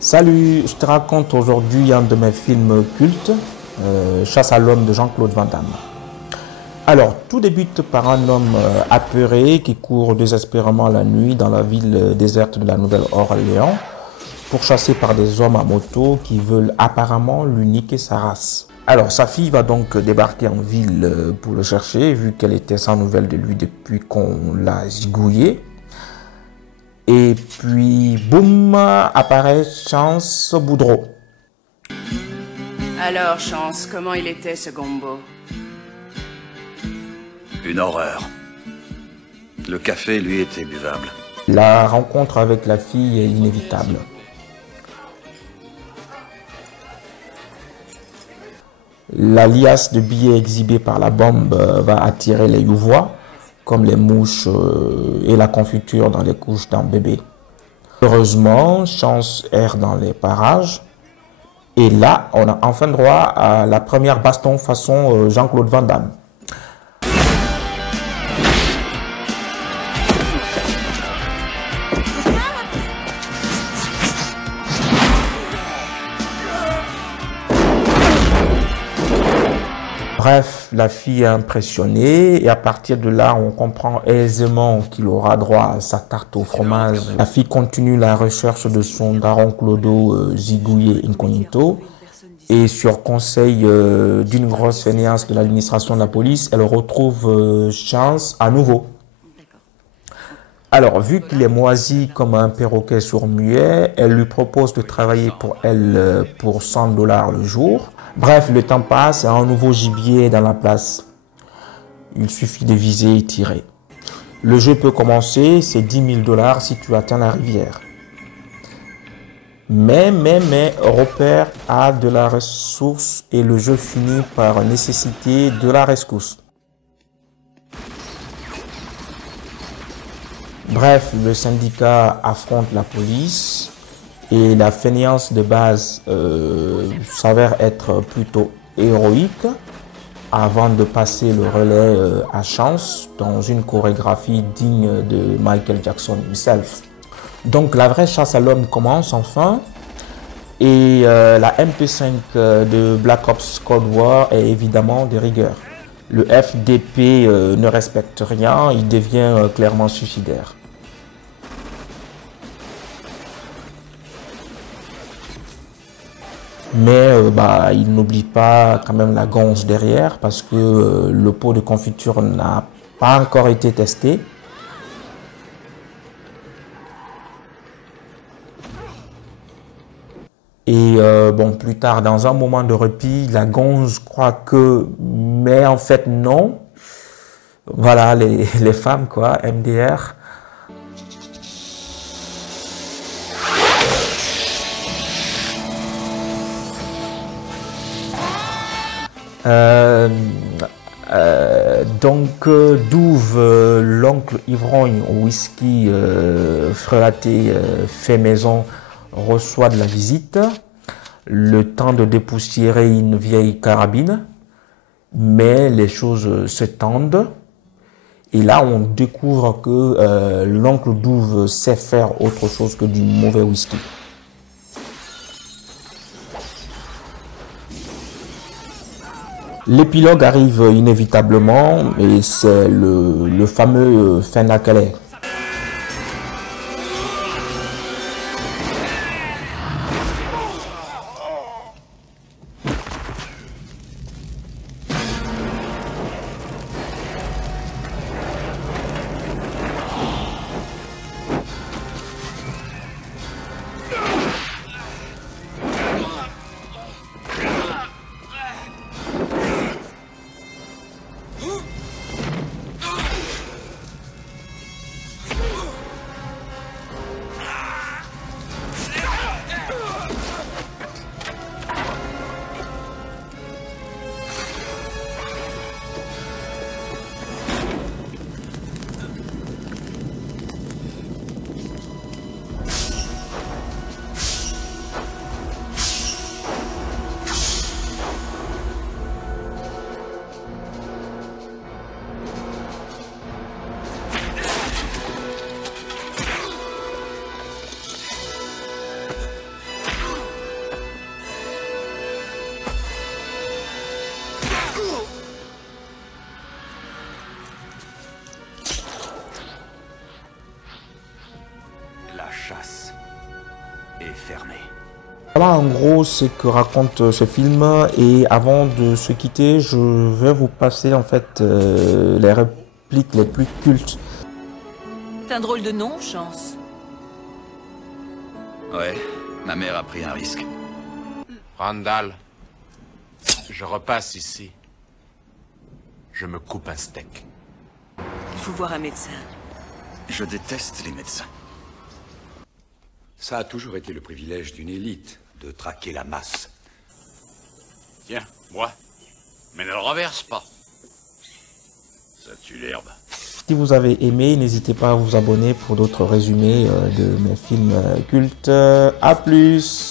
Salut, je te raconte aujourd'hui un de mes films cultes, Chasse à l'homme de Jean-Claude Van Damme. Alors, tout débute par un homme apeuré qui court désespérément la nuit dans la ville déserte de la Nouvelle-Orléans, pourchassé par des hommes à moto qui veulent apparemment lui niquer sa race. Alors, sa fille va donc débarquer en ville pour le chercher, vu qu'elle était sans nouvelles de lui depuis qu'on l'a zigouillé. Et puis, boum, apparaît Chance Boudreau. Alors, Chance, comment il était ce gombo? Une horreur. Le café, lui, était buvable. La rencontre avec la fille est inévitable. La liasse de billets exhibée par la bombe va attirer les youvois, comme les mouches et la confiture dans les couches d'un bébé. Heureusement, Chance erre dans les parages. Et là, on a enfin droit à la première baston façon Jean-Claude Van Damme. Bref, la fille est impressionnée et à partir de là, on comprend aisément qu'il aura droit à sa tarte au fromage. La fille continue la recherche de son daron Clodo zigouillé incognito et sur conseil d'une grosse fainéance de l'administration de la police, elle retrouve Chance à nouveau. Alors, vu qu'il est moisi comme un perroquet sourd-muet, elle lui propose de travailler pour elle pour 100 $ le jour. Bref, le temps passe et un nouveau gibier dans la place. Il suffit de viser et tirer. Le jeu peut commencer, c'est 10 000 $ si tu atteins la rivière. Mais, Robert a de la ressource et le jeu finit par nécessiter de la rescousse. Bref, le syndicat affronte la police et la fainéance de base s'avère être plutôt héroïque avant de passer le relais à Chance dans une chorégraphie digne de Michael Jackson himself. Donc la vraie chasse à l'homme commence enfin et la MP5 de Black Ops Cold War est évidemment de rigueur. Le FDP ne respecte rien, il devient clairement suicidaire. Mais il n'oublie pas quand même la gonze derrière parce que le pot de confiture n'a pas encore été testé. Et plus tard, dans un moment de répit, la gonze croit que, mais en fait non. Voilà, les femmes quoi, MDR. Douve, l'oncle ivrogne au whisky frelaté fait maison, reçoit de la visite. Le temps de dépoussiérer une vieille carabine, mais les choses s'étendent. Et là, on découvre que l'oncle Douve sait faire autre chose que du mauvais whisky. L'épilogue arrive inévitablement et c'est le fameux fin à Calais. est fermé. Voilà en gros ce que raconte ce film. Et avant de se quitter, je vais vous passer en fait les répliques les plus cultes. C'est un drôle de nom, Chance. Ouais, ma mère a pris un risque. Randall, je repasse ici. Je me coupe un steak. Il faut voir un médecin. Je déteste les médecins. Ça a toujours été le privilège d'une élite, de traquer la masse. Tiens, bois. Mais ne le renverse pas. Ça tue l'herbe. Si vous avez aimé, n'hésitez pas à vous abonner pour d'autres résumés de mes films cultes. À plus!